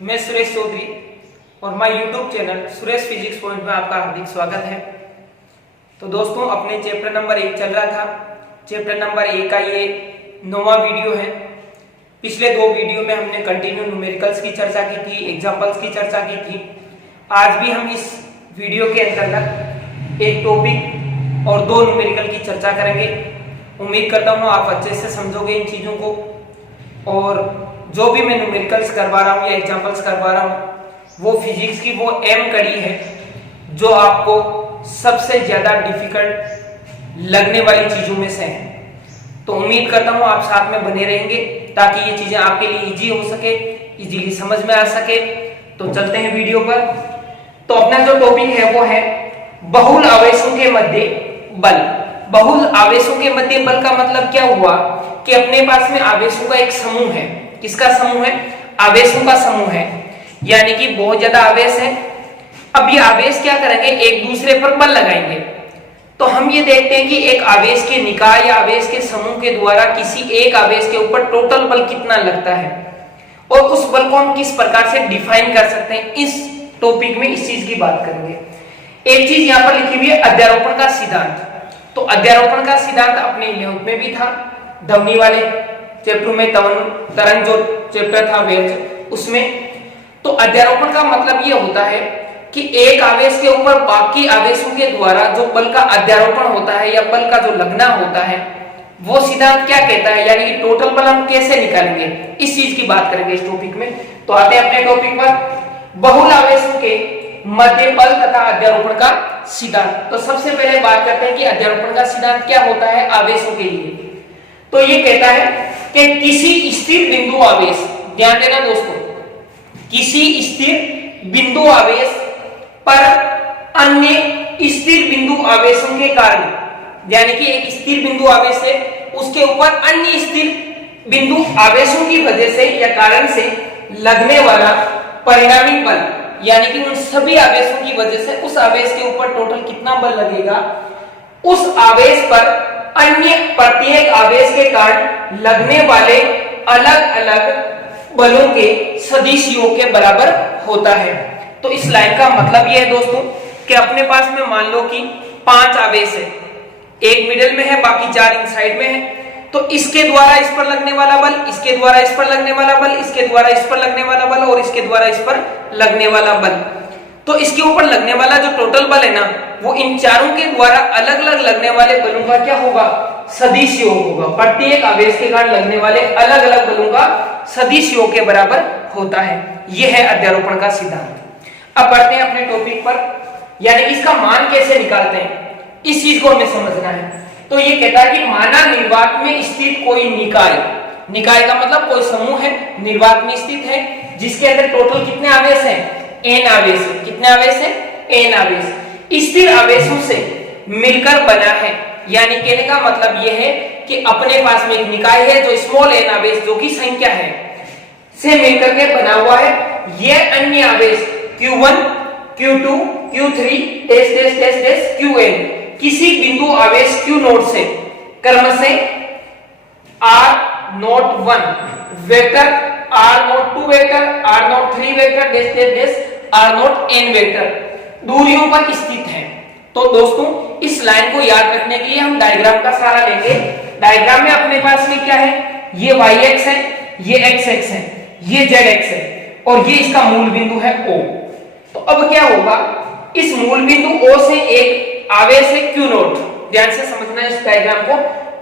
मैं सुरेश चौधरी और my YouTube channel Suresh physics point में आपका हार्दिक स्वागत है। तो दोस्तों, अपने चैप्टर नंबर 1 चल रहा था। चैप्टर नंबर 1 का ये 9वां वीडियो है। पिछले 2 वीडियो में हमने कंटिन्यू न्यूमेरिकल्स की चर्चा की थी, एग्जांपल्स की चर्चा की थी। आज भी हम इस वीडियो के अंतर्गत एक टॉपिक और 2 न्यूमेरिकल की चर्चा करेंगे। उम्मीद करता हूँ आप अच्छे से समझोगे इन चीज़ों को, और जो भी मैं न्यूमेरिकल्स करवा रहा हूँ या एग्जांपल्स करवा रहा हूँ वो फिजिक्स की वो एम कड़ी है जो आपको सबसे ज्यादा डिफिकल्ट लगने वाली चीजों में से है। तो उम्मीद करता हूँ आप साथ में बने रहेंगे ताकि ये चीजें आपके लिए इजी हो सके, इजीली समझ में आ सके। तो चलते हैं वीडियो पर। तो अपना जो टॉपिक है वो है बहुल आवेशों के मध्य बल। बहुल आवेशों के मध्य बल का मतलब क्या हुआ कि अपने पास में आवेशों का एक समूह है। किसका समूह है? आवेशों का समूह है, यानी कि बहुत ज्यादा आवेश है। अब ये आवेश क्या करेंगे? एक दूसरे पर बल लगाएंगे। तो हम ये देखते हैं कि एक आवेश के निकाय या आवेश के समूह के द्वारा किसी एक आवेश के ऊपर टोटल बल कितना लगता है, और उस बल को हम किस प्रकार से डिफाइन कर सकते हैं। इस टॉपिक में इस चीज की बात करेंगे। एक चीज यहाँ पर लिखी हुई है, अध्यारोपण का सिद्धांत। तो अध्यारोपण का सिद्धांत अपने 11th में भी था, ध्वनि वाले चैप्टर में, तरंग जो चैप्टर था वेव्स, उसमें। तो अध्यारोपण का मतलब ये होता है कि एक आवेश के ऊपर बाकी आवेशों के द्वारा जो बल का अध्यारोपण होता है या बल का जो लगना होता है, वो सिद्धांत क्या कहता है, यानी कि टोटल बल हम कैसे निकालेंगे, इस चीज की बात करेंगे इस टॉपिक में। तो आते हैं अपने टॉपिक पर, बहुल आवेशों के मध्य बल तथा अध्यारोपण का सिद्धांत। तो सबसे पहले बात करते हैं कि अध्यारोपण का सिद्धांत क्या होता है आवेशों के लिए। तो ये कहता है कि किसी स्थिर बिंदु आवेश, ध्यान देना दोस्तों, किसी स्थिर बिंदु आवेश पर अन्य स्थिर बिंदु आवेशों के कारण, यानी कि एक स्थिर बिंदु आवेश है, उसके ऊपर अन्य स्थिर बिंदु आवेशों की वजह से या कारण से लगने वाला परिणामी बल, यानी कि उन सभी आवेशों की वजह से उस आवेश के ऊपर टोटल कितना बल लगेगा, उस आवेश पर अन्य प्रत्येक आवेश के कारण लगने वाले अलग अलग बलों के सदिश योग के बराबर होता है। तो इस लाइन का मतलब यह है दोस्तों कि अपने पास में मान लो कि 5 आवेश है, एक मिडिल में है, बाकी 4 इनसाइड में है। तो इसके द्वारा इस पर लगने वाला बल, इसके द्वारा इस पर लगने वाला बल, इसके द्वारा इस पर लगने वाला बल, और इसके द्वारा इस पर लगने वाला बल। तो इसके ऊपर लगने वाला जो टोटल बल है ना, वो इन चारों के द्वारा अलग अलग लगने वाले बलों का क्या होगा? सदिश योग होगा। प्रत्येक आवेश के कारण लगने वाले अलग अलग बलों का सदिश योग के बराबर होता है। यह है अध्यारोपण का सिद्धांत। अब बढ़ते हैं अपने टॉपिक पर, यानी कि इसका मान कैसे निकालते हैं, इस चीज को हमें समझना है। तो ये कहता है कि माना निर्वात में स्थित कोई निकाय, निकाय का मतलब कोई समूह है, निर्वात में स्थित है, जिसके अंदर टोटल कितने आवेश हैं? n आवेश। कितने आवेश हैं? n आवेश स्थिर आवेशों से मिलकर बना है। यानी कहने का मतलब यह है कि अपने पास में एक निकाय है जो स्मॉल n आवेश, जो की संख्या है, से मिलकर के बना हुआ है। यह अन्य आवेश q1, q2, q3 dash dash dash dash qn किसी बिंदु आवेश q नोट से क्रमशः r01 vector, r02 vector, r03 vector dash dash dash r0n vector दूरियों पर स्थित है। तो दोस्तों, इस लाइन को याद रखने के लिए हम डायग्राम का सहारा लेंगे। डायग्राम में अपने पास में क्या है? ये y एक्स है, ये x एक्स है, ये z एक्स है, और ये इसका मूल बिंदु है O। तो अब क्या होगा? इस मूल बिंदु O से एक आवेश है q नोट, ध्यान से समझना इस डायग्राम को।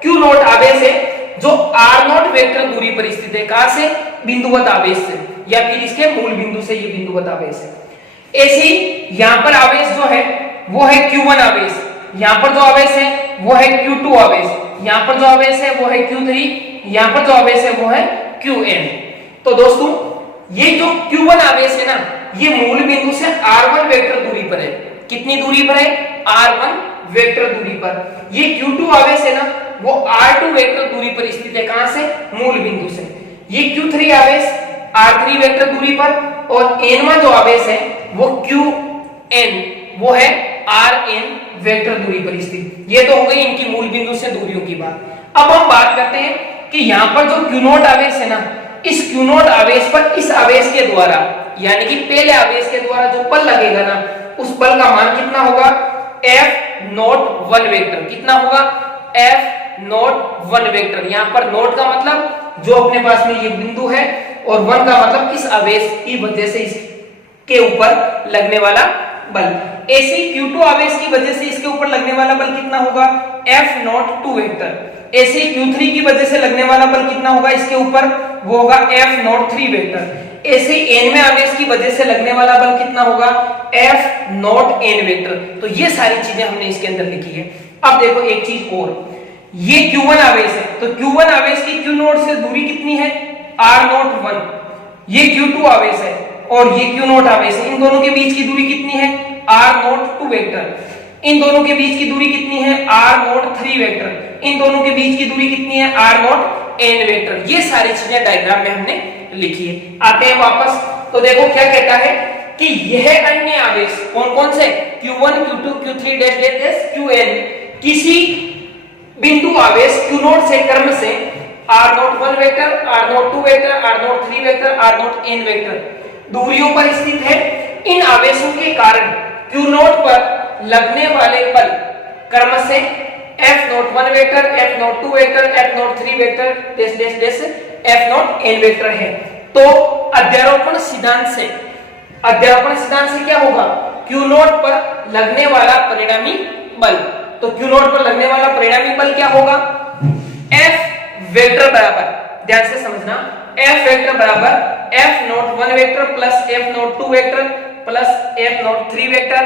q नोट आवेश है जो r0 वेक्टर दूरी पर स्थित है। कहां से? बिंदुवत आवेश से, या फिर इसके मूल बिंदु से ये बिंदुवत आवेश है। ऐसे ही यहां पर आवेश जो है वो है q1 आवेश, यहां पर जो आवेश है वो है q2 आवेश, यहां पर जो आवेश है वो है q3, यहां पर जो आवेश है वो है qn। तो दोस्तों, ये जो q1 आवेश है ना, ये मूल बिंदु से r1 वेक्टर दूरी पर है। कितनी दूरी पर है? r1 वेक्टर दूरी पर। ये q2 आवेश है ना, वो r2 वेक्टर दूरी पर स्थित है। कहां से? मूल बिंदु से। ये q3 आवेश r3 वेक्टर दूरी पर, और n1 जो आवेश है वो qn, वो है rn वेक्टर दूरी पर स्थित। ये तो हो गई इनकी मूल बिंदु से दूरियों की बात। अब हम बात करते हैं कि यहां पर जो q नोट आवेश है ना, इस क्यू नॉट आवेश पर इस आवेश के द्वारा यानी कि पहले आवेश के द्वारा जो बल लगेगा ना, उस बल का मान कितना होगा, F नॉट 1 वेक्टर। कितना होगा, F नॉट 1 वेक्टर। यहाँ पर नोट का मतलब जो अपने पास में ये बिंदु है, और 1 का मतलब इस आवेश की वजह से इसके ऊपर लगने वाला बल। ऐसे Q2 आवेश की वजह से इसके ऊपर लगने वाला बल कितना होगा, F नॉट 2 वेक्टर। ऐसे Q3 की वजह से लगने वाला बल कितना होगा इसके ऊपर, वो होगा F नॉट 3 वेक्टर। ऐसे nवें आवेश की वजह से लगने वाला बल कितना होगा, F नॉट n वेक्टर। तो ये सारी चीजें हमने इसके अंदर लिखी है। अब देखो एक चीज और, ये Q1 आवेश है, तो Q1 आवेश की Q नॉट से दूरी कितनी है, R नॉट 1। ये Q2 आवेश है और ये Q नॉट आवेश है, इन दोनों के बीच की दूरी कितनी है, R नॉट 2 वेक्टर। इन दोनों के बीच की दूरी कितनी है, R नॉट 3 वेक्टर। इन दोनों के बीच की दूरी कितनी है, R नॉट n वेक्टर। ये सारी चीजें डायग्राम में हमने लिखी है। आते हैं वापस, तो देखो क्या कहता है कि यह अन्य आवेश कौन कौन से, Q1 Q2 Q3 dash dash dash Qn किसी बिंदु आवेश Q नॉट से क्रम से R not 1 vector, R not 2 vector, R not 3 vector, R not n vector दूरियों पर स्थित है। इन आवेशों के कारण Q नॉट पर लगने वाले बल क्रम से F not 1 vector, F not 2 vector, F not 3 vector dash dash dash F not n vector है। तो अध्यारोपण सिद्धांत से क्या होगा, Q नॉट पर लगने वाला परिणामी बल। तो Q नॉट पर लगने वाला परिणामी बल क्या होगा, F वेक्टर बराबर, ध्यान से समझना, F वेक्टर बराबर F not 1 vector plus F not 2 vector plus F not 3 vector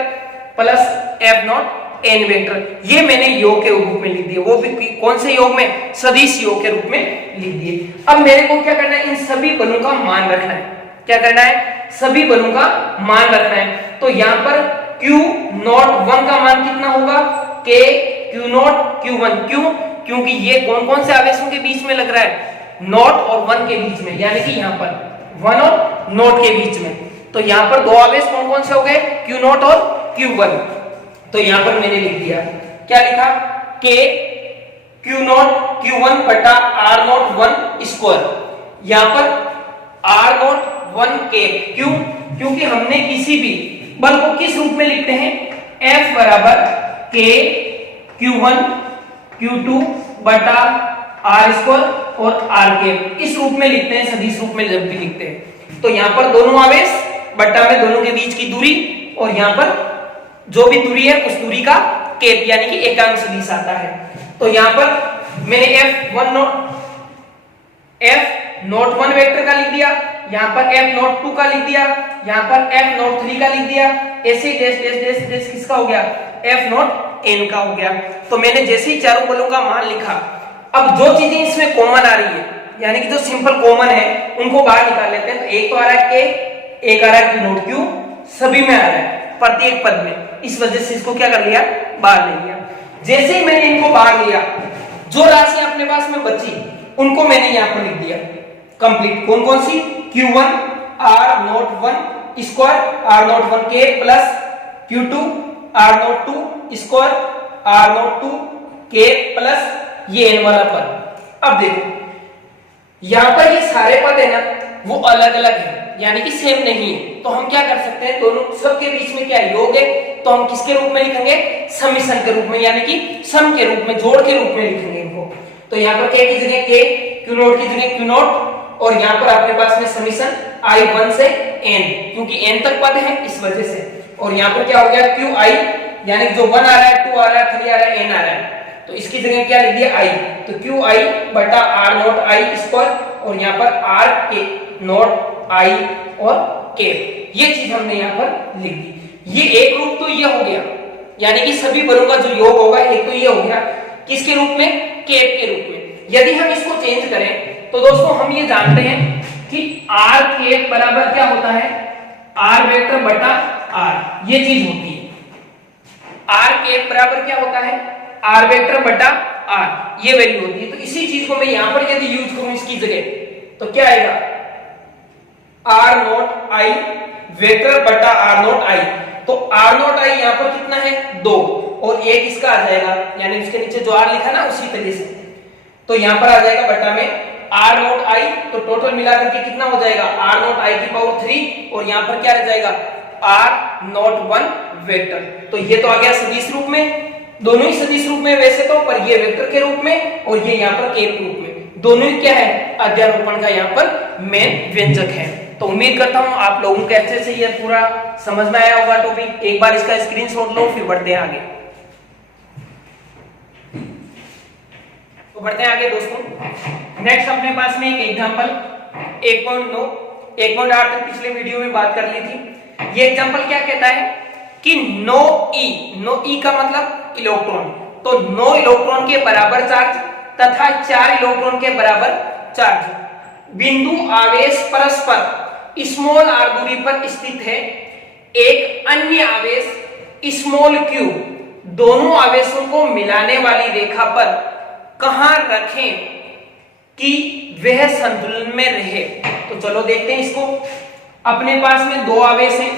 plus F not n vector. ये मैंने योग के रूप में लिख दिए, वो भी कौन से योग में, सदिश योग के रूप में लिख दिए। अब मेरे को क्या करना है, इन सभी बलों का मान रखना है। क्या करना है, सभी बलों का मान रखना है। तो यहाँ पर Q नॉट 1 का मान कितना होगा, K Q नॉट Q1। क्यों, क्योंकि ये कौन कौन से आवेशों के बीच में लग रहा है, नॉट और 1 के बीच में, यानी कि यहाँ पर 1 और नॉट के बीच में। तो यहाँ पर दो आवेश कौन कौन से हो गए, Q नॉट और Q1। तो यहां पर मैंने लिख दिया, क्या लिखा, K Q नॉट Q1 बटा R नॉट 1 स्क्वायर। यहां पर R नॉट 1 K, क्यों, क्योंकि हमने किसी भी बल को किस रूप में लिखते हैं, F बराबर K Q1 Q2 बटा R स्क्वायर और R कैप, इस रूप में लिखते हैं, सदिश रूप में जब भी लिखते हैं। तो यहां पर दोनों आवेश बट्टा में दोनों के बीच की दूरी, और यहां पर जो भी दूरी है उस दूरी का केप यानी कि एकांक सदिश आता है। तो यहां पर मैंने F नॉट 1 वेक्टर का लिख दिया, यहां पर F नॉट 2 का लिख दिया, यहां पर F नॉट 3 का लिख दिया। ऐसे डैश डैश डैश डैश किसका हो गया, F नॉट n का हो गया। तो मैंने जैसे ही चारों बलों का मान लिखा, अब जो चीजें इसमें कॉमन आ रही है, यानी कि जो सिंपल कॉमन है उनको बाहर निकाल लेते हैं। तो एक तो आ रहा है K, एक आ रहा है Q नॉट Q, सभी में आ रहा है प्रत्येक पद में, इस वजह से इसको क्या कर लिया, बाहर ले लिया। जैसे ही मैंने इनको बाहर लिया, जो राशि अपने पास में बची उनको मैंने यहां पर लिख दिया कंप्लीट। कौन कौन सी, Q1 R not 1 square R not 1 K plus Q2 R not 2 square R not 2 K plus ये n वाला पद। अब देखो यहां पर ये सारे पद है ना, वो अलग अलग है, यानी कि सेम नहीं है। तो हम क्या कर सकते हैं, दोनों सबके बीच में क्या योग है, तो हम किसके रूप में लिखेंगे, समीशन के रूप में, यानी कि सम के रूप में, जोड़ के रूप में लिखेंगे इनको। तो यहाँ पर K की जगह K, Q नॉट की जगह Q नॉट, और यहाँ पर आपके पास में समीशन I1 से n, क्योंकि n तक पद है इस वजह से। और यहाँ पर क्या हो गया, QI, यानी जो 1 आ रहा है, 2 आ रहा है, 3 आ रहा है, n आ रहा है, तो इसकी जगह क्या लिख दिया, I। तो QI बटा R नॉट I स्क्वायर, और यहाँ पर R K नॉट I और K, ये चीज हमने यहाँ पर लिख दी। ये एक रूप तो ये हो गया, यानी कि सभी बलों का जो योग होगा, एक तो ये हो गया किसके रूप में, केप के रूप में। यदि हम इसको चेंज करें तो दोस्तों हम ये जानते हैं कि R केप बराबर क्या होता है, R वेक्टर बटा R, ये चीज होती है। R केप बराबर क्या होता है, R वेक्टर बटा R, ये वैल्यू होती है। तो इसी चीज को मैं यहां पर यदि यूज करूं इसकी जगह, तो क्या आएगा, R नॉट I वेक्टर बटा R नॉट I। तो R नॉट I यहाँ पर कितना है, 2, और एक इसका आ जाएगा, यानी इसके नीचे जो R लिखा ना उसी तरह से, तो यहाँ पर आ जाएगा बटा में आर नॉट आई, तो टोटल मिलाकर के कितना हो जाएगा आर नॉट आई की पावर 3 और यहाँ पर क्या रह जाएगा आर नॉट 1 वेक्टर। तो ये तो आ गया सदिश रूप में, दोनों ही सदिश रूप में वैसे तो, पर ये वेक्टर के रूप में और ये यहाँ पर के रूप में, दोनों ही क्या है अध्यारोपण का यहाँ पर मेन व्यंजक है। तो उम्मीद करता हूं आप लोगों को अच्छे से ये पूरा समझ में आया होगा टॉपिक। एक बार इसका स्क्रीनशॉट लो, फिर बढ़ते हैं आगे। तो बढ़ते हैं आगे दोस्तों। नेक्स्ट अपने पास में एक एग्जांपल 1.8 तक पिछले वीडियो में बात कर ली थी। ये एग्जांपल क्या कहता है कि नो ई का मतलब इलेक्ट्रॉन, तो 9 इलेक्ट्रॉन के बराबर चार्ज तथा 4 इलेक्ट्रॉन के बराबर चार्ज बिंदु आवेश परस्पर स्मॉल r दूरी पर स्थित है। एक अन्य आवेश स्मॉल q दोनों आवेशों को मिलाने वाली रेखा पर कहां रखें कि वह संतुलन में रहे। तो चलो देखते हैं इसको। अपने पास में 2 आवेश हैं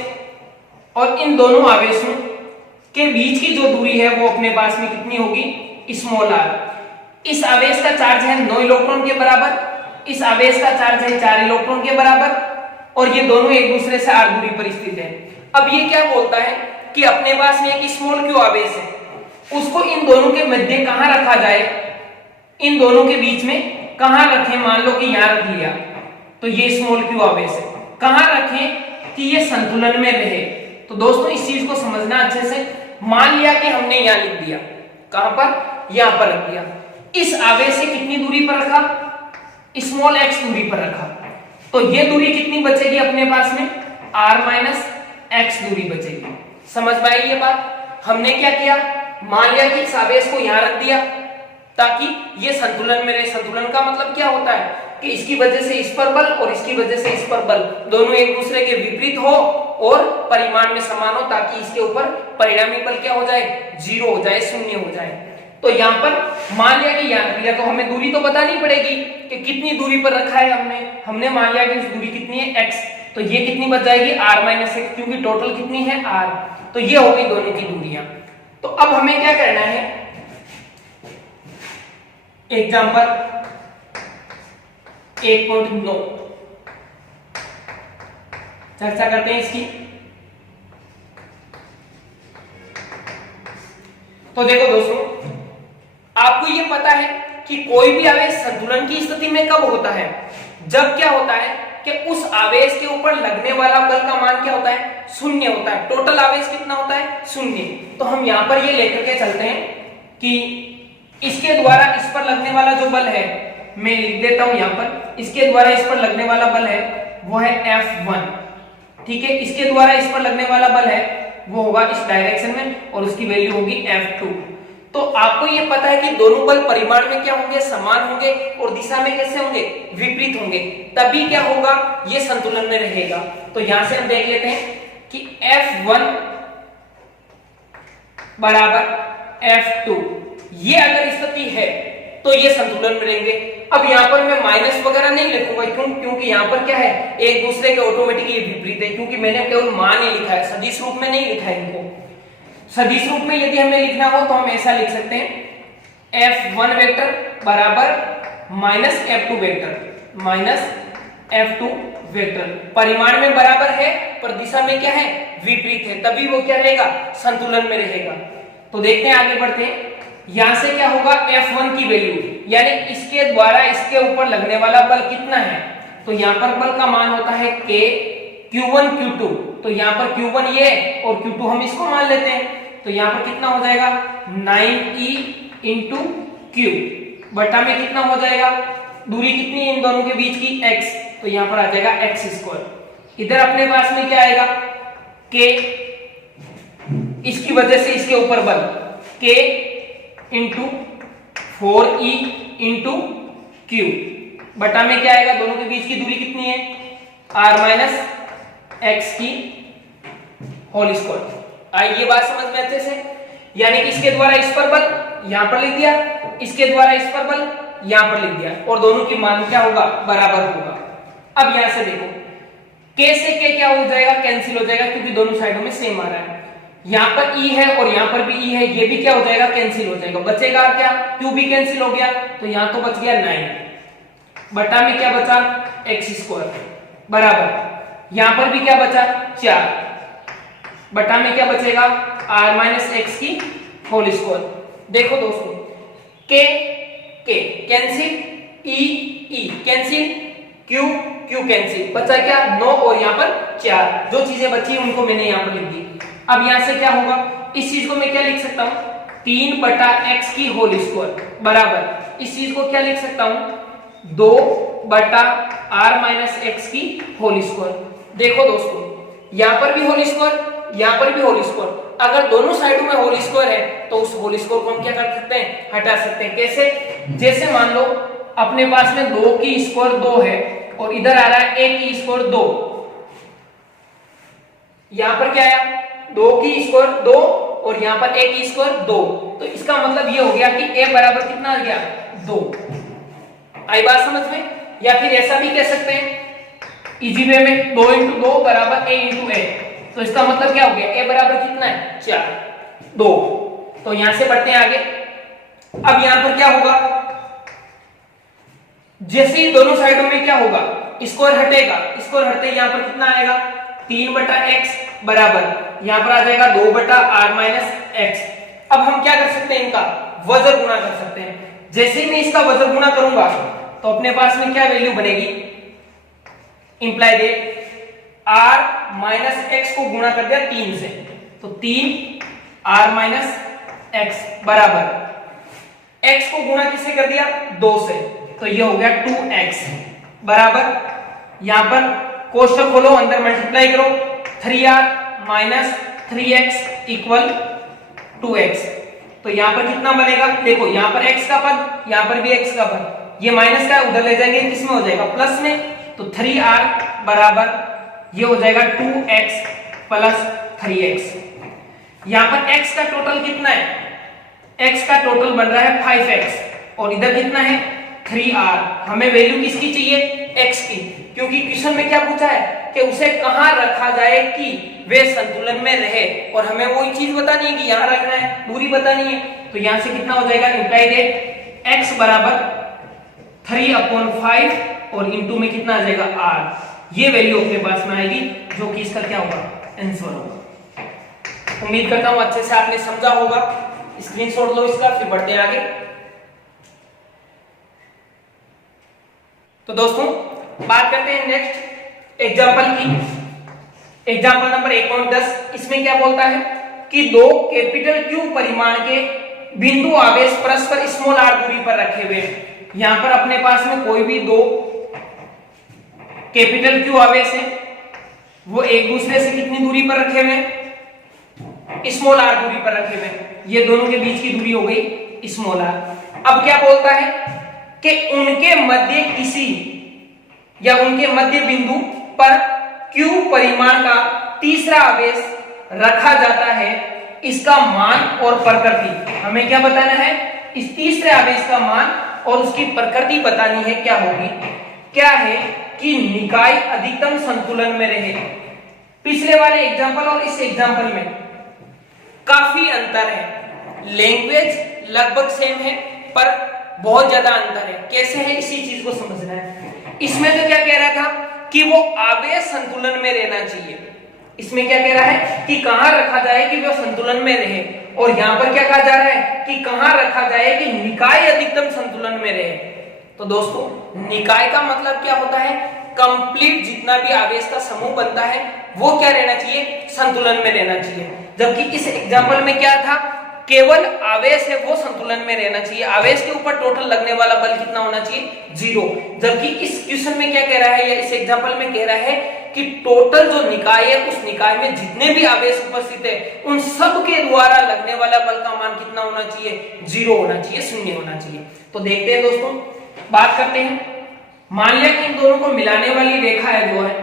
और इन दोनों आवेशों के बीच की जो दूरी है वो अपने पास में कितनी होगी स्मॉल r। इस आवेश का चार्ज है 9 इलेक्ट्रॉन के बराबर, इस आवेश का चार्ज है 4 इलेक्ट्रॉन के बराबर और ये दोनों एक दूसरे से r दूरी पर स्थित है। अब ये क्या बोलता है कि अपने पास में एक स्मॉल q आवेश है, उसको इन दोनों के मध्य कहां रखा जाए, इन दोनों के बीच में कहां रखें। मान लो कि यहां रख लिया, तो ये स्मॉल q आवेश है, कहां रखें कि ये संतुलन में रहे। तो दोस्तों इस चीज को समझना अच्छे से। मान लिया कि हमने यहां लिख दिया, कहां पर यहां पर रख दिया, इस आवेश से कितनी दूरी पर रखा स्मॉल x दूरी पर रखा, तो ये दूरी कितनी बचेगी अपने पास में r माइनस x दूरी बचेगी। समझ में आई ये बात। हमने क्या किया, मान लिया कि इस आवेश को यहां रख दिया ताकि ये संतुलन में रहे। संतुलन का मतलब क्या होता है कि इसकी वजह से इस पर बल और इसकी वजह से इस पर बल दोनों एक दूसरे के विपरीत हो और परिमाण में समान हो, ताकि इसके ऊपर परिणामी बल क्या हो जाए 0 हो जाए, 0 हो जाए। तो यहाँ पर मान लिया कि यहाँ लिया, तो हमें दूरी तो बतानी पड़ेगी कि कितनी दूरी पर रखा है हमने मान लिया कि दूरी कितनी है x, तो ये कितनी बच जाएगी r माइनस x, क्योंकि टोटल कितनी है r, तो ये हो गई दोनों की दूरियां। तो अब हमें क्या करना है, एग्जांपल 1.9 चर्चा करते हैं इसकी। तो देखो दोस्तों, आपको ये पता है कि कोई भी आवेश संतुलन की स्थिति में कब होता है, जब क्या होता है कि उस आवेश के ऊपर लगने वाला बल का मान क्या होता है 0 होता है। टोटल आवेश कितना होता है 0। तो हम यहां पर ये लेकर के चलते हैं कि इसके द्वारा इस पर लगने वाला जो बल है, मैं लिख देता हूं यहां पर, इसके द्वारा इस पर लगने वाला बल है वो है F1, ठीक है। इसके द्वारा इस पर लगने वाला बल है वो होगा इस डायरेक्शन में और उसकी वैल्यू होगी F2। तो आपको ये पता है कि दोनों बल परिमाण में क्या होंगे समान होंगे और दिशा में कैसे होंगे विपरीत होंगे, तभी क्या होगा ये संतुलन में रहेगा। तो यहां से हम देख लेते हैं कि F1 बराबर F2, ये अगर स्थिति है तो ये संतुलन में रहेंगे। अब यहाँ पर मैं माइनस वगैरह नहीं लिखूंगा, क्योंकि यहाँ पर क्या है एक दूसरे के ऑटोमेटिकली विपरीत है, क्योंकि मैंने केवल मान ही लिखा है, सदिश रूप में नहीं लिखा है इनको। सदिश रूप में यदि हमें लिखना हो तो हम ऐसा लिख सकते हैं F1 वेक्टर बराबर minus F2 vector, minus F2 vector परिमाण में बराबर है पर दिशा में क्या है विपरीत है, तभी वो क्या रहेगा संतुलन में रहेगा। तो देखते हैं आगे बढ़ते हैं। यहां से क्या होगा F1 की वैल्यू, यानी इसके द्वारा इसके ऊपर लगने वाला बल कितना है, तो यहां पर बल का मान होता है K Q1 Q2, तो यहां पर Q1 ये और Q2 हम इसको मान लेते हैं। तो यहां पर कितना हो जाएगा 9E इंटू Q बटा में कितना हो जाएगा, दूरी कितनी है इन दोनों के बीच की x, तो यहां पर आ जाएगा x स्क्वायर। इधर अपने पास में क्या आएगा K, इसकी वजह से इसके ऊपर बल K into 4E into Q बटा में क्या आएगा, दोनों के बीच की दूरी कितनी है r माइनस x की होल स्क्वायर। आई ये बात समझ में अच्छे से, यानी कि इसके द्वारा इस पर बल यहां पर लिख दिया, इसके द्वारा इस पर बल यहां पर लिख दिया और दोनों की मान क्या होगा बराबर होगा। अब यहां से देखो K से K क्या हो जाएगा कैंसिल हो जाएगा, क्योंकि दोनों साइडों में सेम आ रहा है। यहां पर E है और यहां पर भी E है, ये भी क्या हो जाएगा कैंसिल हो जाएगा, बचेगा क्या Q भी कैंसिल हो गया, तो यहां तो बच गया 9। बटा में क्या बचा एक्स स्क्वायर बराबर यहां पर भी क्या बचा 4 बटा में क्या बचेगा r माइनस एक्स की होल स्क्वायर। देखो दोस्तों के कैंसिल ई कैंसिल क्यू कैंसिल बचा क्या 9 और यहाँ पर 4 जो चीजें बची उनको मैंने यहाँ पर लिख दी। अब यहाँ से क्या होगा इस चीज को मैं क्या लिख सकता हूँ 3 बटा एक्स की होल स्क्वायर बराबर इस चीज को क्या लिख सकता हूँ 2 बटा आर माइनस एक्स की होल स्क्वायर। देखो दोस्तों यहाँ पर भी होल स्क्वायर यहाँ पर भी होल स्क्वायर अगर दोनों साइडों में होल स्क्वायर है तो उस होल स्क्वायर को हम क्या कर सकते हैं हटा सकते हैं। कैसे जैसे मान लो अपने पास में 2 की स्क्वायर 2 है और इधर आ रहा है a की स्क्वायर 2 यहां पर क्या आया 2 की स्क्वायर 2 और यहां पर a की स्क्वायर 2 तो इसका मतलब ये हो गया कि a बराबर कितना आ गया 2। आई बात समझ में। या फिर ऐसा भी कह सकते हैं इजी वे में 2 इंटू 2 बराबर a इंटू a तो इसका मतलब क्या हो गया a बराबर कितना है 4 2। तो यहां से बढ़ते हैं आगे। अब यहां पर क्या होगा जैसे ही दोनों साइडों में क्या होगा स्क्वायर हटेगा स्क्वायर हटते यहां पर कितना आएगा 3 बटा एक्स बराबर यहां पर आ जाएगा 2 बटा आर माइनस एक्स। अब हम क्या कर सकते हैं इनका वजन गुणा कर सकते हैं। जैसे ही मैं इसका वजन गुणा करूंगा तो अपने पास में क्या वैल्यू बनेगी इंप्लाई दे आर माइनस एक्स को गुणा कर दिया 3 से तो 3 आर माइनस एक्स बराबर एक्स को गुणा किससे कर दिया 2 से तो ये हो गया 2x बराबर यहां पर कोष्ठक खोलो अंदर मल्टीप्लाई करो 3r minus 3x equal 2x तो यहां पर कितना बनेगा देखो यहां पर x का पद यहां पर भी x का पद ये माइनस का उधर ले जाएंगे किस में हो जाएगा प्लस में तो 3r बराबर ये हो जाएगा 2x प्लस 3x। यहां पर x का टोटल कितना है x का टोटल बन रहा है 5x और इधर कितना है 3r। हमें वैल्यू किसकी चाहिए x की क्योंकि क्वेश्चन में क्या पूछा है कि उसे कहां रखा जाए कि वे संतुलन में रहे और हमें वो चीज बतानी है कि यहां रखना है दूरी बतानी है। तो यहां से कितना हो जाएगा इंप्लाई दैट x बराबर 3/5 और इनटू में कितना आ जाएगा r। ये वैल्यू अपने पास में आएगी जो कि इसका क्या होगा आंसर होगा। उम्मीद करता हूं अच्छे से आपने समझा होगा। स्क्रीनशॉट लो इसका फिर बढ़ते हैं आगे। तो दोस्तों बात करते हैं नेक्स्ट एग्जांपल की। एग्जांपल नंबर 1.10 इसमें क्या बोलता है कि 2 कैपिटल Q परिमाण के बिंदु आवेश परस्पर स्मॉल r दूरी पर रखे हुए। यहां पर अपने पास में कोई भी 2 कैपिटल Q आवेश है वो एक दूसरे से कितनी दूरी पर रखे हुए स्मॉल r दूरी पर रखे हुए। ये दोनों के बीच की दूरी हो गई स्मॉल r। अब क्या बोलता है कि उनके मध्य किसी या उनके मध्य बिंदु पर Q परिमाण का तीसरा आवेश रखा जाता है इसका मान और प्रकृति हमें क्या बताना है इस तीसरे आवेश का मान और उसकी प्रकृति बतानी है। क्या होगी क्या है कि निकाय अधिकतम संतुलन में रहे। पिछले वाले एग्जांपल और इस एग्जांपल में काफी अंतर है। लैंग्वेज लगभग सेम है पर बहुत ज्यादा अंतर है। कैसे है इसी चीज को समझना है। इसमें तो क्या कह रहा था कि वो आवेश संतुलन में रहना चाहिए। इसमें क्या कह रहा है कि कहां रखा जाए कि वो संतुलन में रहे और यहां पर क्या कहा जा रहा है कि कहां रखा जाए कि निकाय अधिकतम संतुलन में रहे। तो दोस्तों निकाय का मतलब क्या होता है कंप्लीट जितना भी आवेश का समूह बनता है वो क्या रहना चाहिए संतुलन में रहना चाहिए। जबकि इस एग्जांपल में क्या था केवल आवेश है वो संतुलन में रहना चाहिए। आवेश के ऊपर टोटल लगने वाला बल कितना होना चाहिए 0। जबकि इस क्वेश्चन में क्या कह रहा है या इस एग्जांपल में कह रहा है कि टोटल जो निकाय है उस निकाय में जितने भी आवेश उपस्थित है उन सब के द्वारा लगने वाला बल का मान कितना होना चाहिए 0 होना चाहिए 0 होना चाहिए। तो देखते हैं दोस्तों बात करते हैं। मान लिया कि इन दोनों को मिलाने वाली रेखा है जो है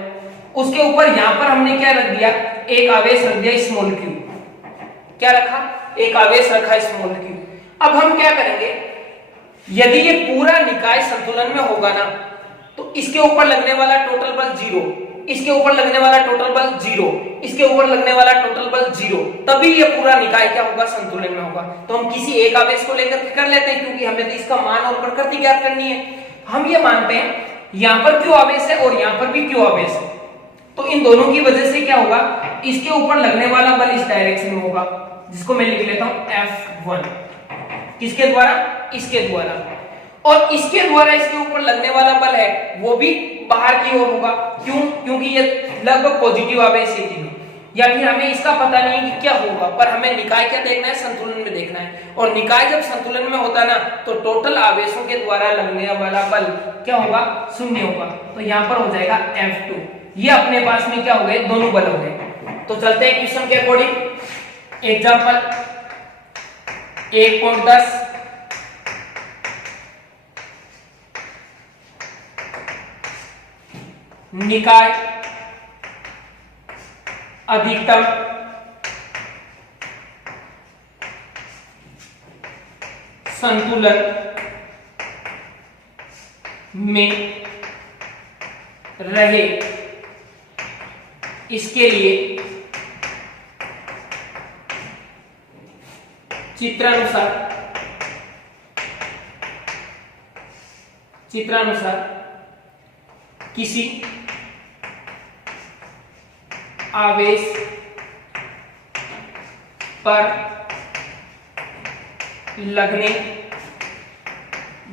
उसके ऊपर यहां पर हमने क्या रख दिया एक आवेश रख दिया स्मॉल q। क्या रखा एक आवेश रखा स्मॉल q। अब हम क्या करेंगे यदि ये पूरा निकाय संतुलन में होगा ना तो इसके ऊपर लगने वाला टोटल बल 0 इसके ऊपर लगने वाला टोटल बल 0 इसके ऊपर लगने वाला टोटल बल 0 तभी ये पूरा निकाय क्या होगा संतुलन में होगा। तो हम किसी एक आवेश को लेकर कर लेते हैं क्योंकि हमें तो इसका मान और प्रकृति ज्ञात करनी है। हम ये मानते हैं यहाँ पर क्यू आवेश है और यहाँ पर भी क्यू आवेश है, तो इन दोनों की वजह से क्या होगा, इसके ऊपर लगने वाला बल इस डायरेक्शन में होगा, जिसको मैं लिख लेता हूं F1। किसके द्वारा, इसके द्वारा, और इसके द्वारा इसके ऊपर लगने वाला बल है वो भी बाहर की ओर होगा। क्यों, क्योंकि ये लगभग पॉजिटिव आवेश है तीनों, या फिर हमें इसका पता नहीं है कि क्या होगा, पर हमें निकाय क्या देखना है, संतुलन में देखना है। और निकाय जब संतुलन में होता ना तो टोटल आवेशों के द्वारा लगने वाला बल क्या होगा, शून्य होगा। तो यहाँ पर हो F2। ये अपने पास में क्या हो गए, दोनों बल हो गए। तो चलते हैं क्वेश्चन के अकॉर्डिंग। एग्जाम्पल 1.10, निकाय अधिकतम संतुलन में रहे, इसके लिए चित्रानुसार किसी आवेश पर लगने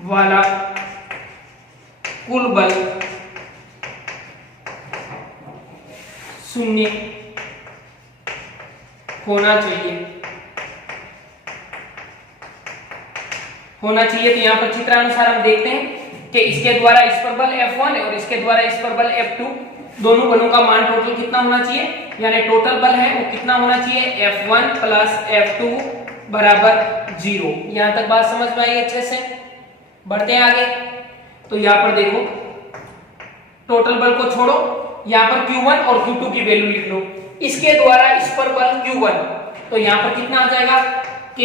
वाला कुल बल शून्य होना चाहिए। तो यहाँ पर चित्रानुसार हम देखते हैं कि इसके द्वारा इस पर बल F1 है और इसके द्वारा इस पर बल F2, दोनों बलों का मान टोटल कितना होना चाहिए, यानी टोटल बल है वो कितना होना चाहिए, F1 प्लस F2 बराबर 0। यहां तक बात समझ में आई अच्छे से। बढ़ते हैं आगे। तो यहाँ पर देखो, टोटल बल को छोड़ो, यहाँ पर Q1 और Q2 की वैल्यू लिख लो। इसके द्वारा इस पर बल Q1, तो यहाँ पर कितना आ जाएगा, K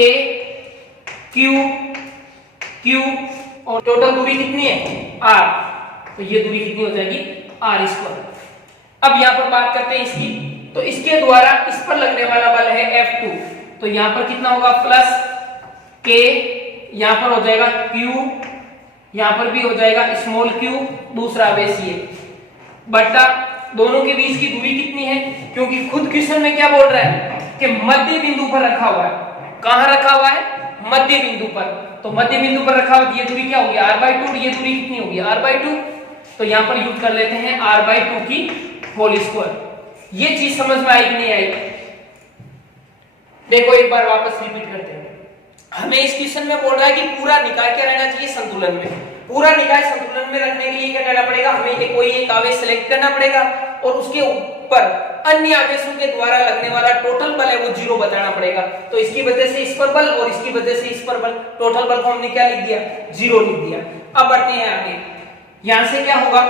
Q और टोटल दूरी कितनी है, R, तो ये दूरी कितनी हो जाएगी, R²। अब यहाँ पर बात करते हैं इसकी। तो इसके द्वारा इस पर लगने वाला बल है F2, तो यहाँ पर कितना होगा, प्लस K, यहाँ पर हो जाएगा Q, यहाँ पर भी हो जाएगा स्मॉल q, दूसरा आवेश ये, बटा दोनों के बीच की दूरी कितनी है, क्योंकि खुद क्वेश्चन में क्या बोल रहा है कि मध्य बिंदु पर रखा हुआ है। कहां रखा हुआ है, मध्य बिंदु पर। तो मध्य बिंदु पर रखा हुआ, ये दूरी क्या होगी, r/2, ये दूरी कितनी होगी, r/2। तो यहाँ पर यूज कर लेते हैं r/2 की होल स्क्वायर। ये चीज समझ में आई कि नहीं आई? देखो एक बार वापस रिपीट करते हैं। हमें इस क्वेश्चन में बोल रहा है कि पूरा निकाय क्या रहना चाहिए, संतुलन में। पूरा निकाय संतुलन में रखने के लिए क्या करना पड़ेगा, हमें कोई एक आवेश सेलेक्ट करना पड़ेगा और उसके ऊपर अन्य आवेशों के द्वारा लगने वाला टोटल बल है वो 0 बताना पड़ेगा। तो इसकी वजह से इस पर बल और इसकी वजह से इस पर बल, टोटल बल को हमने क्या लिख दिया, 0 लिख दिया। अब बढ़ते हैं आगे। यहां से क्या होगा,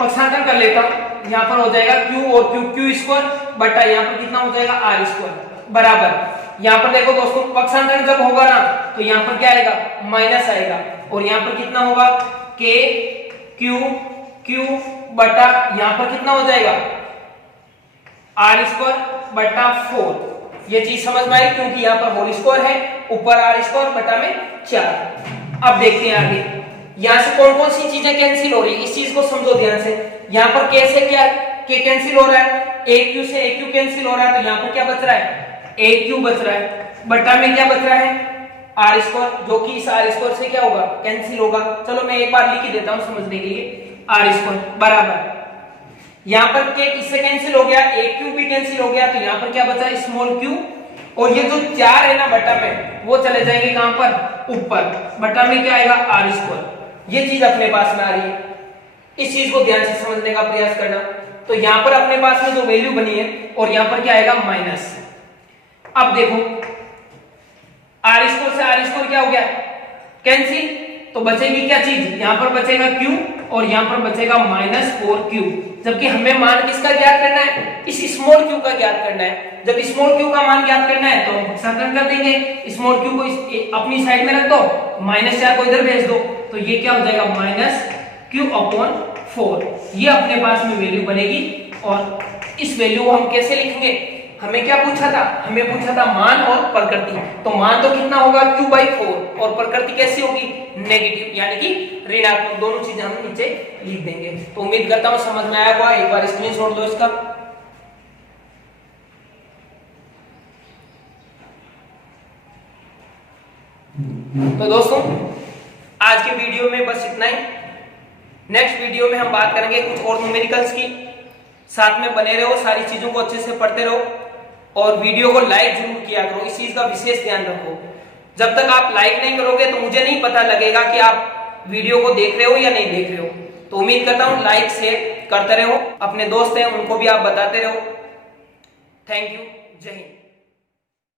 पक्षांतर कर लेता हूं। यहां पर हो जाएगा q और q² बटा यहाँ पर कितना हो जाएगा, r² बराबर। यहाँ पर देखो दोस्तों, पक्षांतर जब होगा ना तो यहाँ पर क्या आएगा, माइनस आएगा, और यहाँ पर कितना होगा, k q बटा यहाँ पर कितना हो जाएगा, r² बटा 4। ये चीज समझ में आई, क्योंकि यहाँ पर होल स्क्वायर है, ऊपर r² बटा में 4। अब देखते हैं आगे। यहाँ से कौन कौन सी चीजें कैंसिल हो रही है, इस चीज को समझो ध्यान से। यहाँ पर k से क्या, k कैंसिल हो रहा है, aq से aq कैंसिल हो रहा है, तो यहाँ पर क्या बच रहा है, aq बच रहा है, बटा में क्या बच रहा है, r², जो कि इस r² से क्या होगा, कैंसिल होगा। चलो मैं एक बार लिख ही देता हूं समझने के लिए, r² बराबर, यहाँ पर k इससे कैंसिल हो गया, aq भी कैंसिल हो गया, तो यहाँ पर क्या बचा, स्मॉल q, और ये जो 4 है ना बटा में, वो चले जाएंगे कहां पर, ऊपर, बटा में क्या आएगा, r²। ये चीज अपने पास में आ रही है, इस चीज को ध्यान से समझने का प्रयास करना। तो यहाँ पर अपने पास में जो वैल्यू बनी है, और यहाँ पर क्या आएगा, माइनस। अब देखो, r² से r² क्या हो गया, कैंसिल, तो बचेगी क्या चीज, यहाँ पर बचेगा q और यहाँ पर बचेगा -4q। जबकि हमें मान किसका ज्ञात करना है, इस स्मॉल q का ज्ञात करना है। जब स्मॉल q का मान ज्ञात करना है तो पक्षांतर कर देंगे, स्मॉल q को अपनी साइड में रख दो, -4 को इधर भेज दो, तो ये क्या हो जाएगा, -q/4। ये अपने पास में वैल्यू बनेगी, और इस वैल्यू को हम कैसे लिखेंगे, हमें क्या पूछा था, हमें पूछा था मान और प्रकृति। तो मान तो कितना होगा q/4 और प्रकृति कैसी होगी, नेगेटिव यानी कि ऋणात्मक। दोनों चीजें हम नीचे लिख देंगे। तो उम्मीद करता हूं समझ में आया होगा। एक बार स्क्रीनशॉट लो इसका। तो दोस्तों आज के वीडियो में बस इतना ही। नेक्स्ट वीडियो में हम बात करेंगे कुछ और न्यूमेरिकल्स की। साथ में बने रहो, सारी चीजों को अच्छे से पढ़ते रहो और वीडियो को लाइक जरूर किया करो। इस चीज का विशेष ध्यान रखो। जब तक आप लाइक नहीं करोगे तो मुझे नहीं पता लगेगा कि आप वीडियो को देख रहे हो या नहीं देख रहे हो। तो उम्मीद करता हूं लाइक शेयर करते रहो, अपने दोस्त हैं उनको भी आप बताते रहो। थैंक यू, जय हिंद।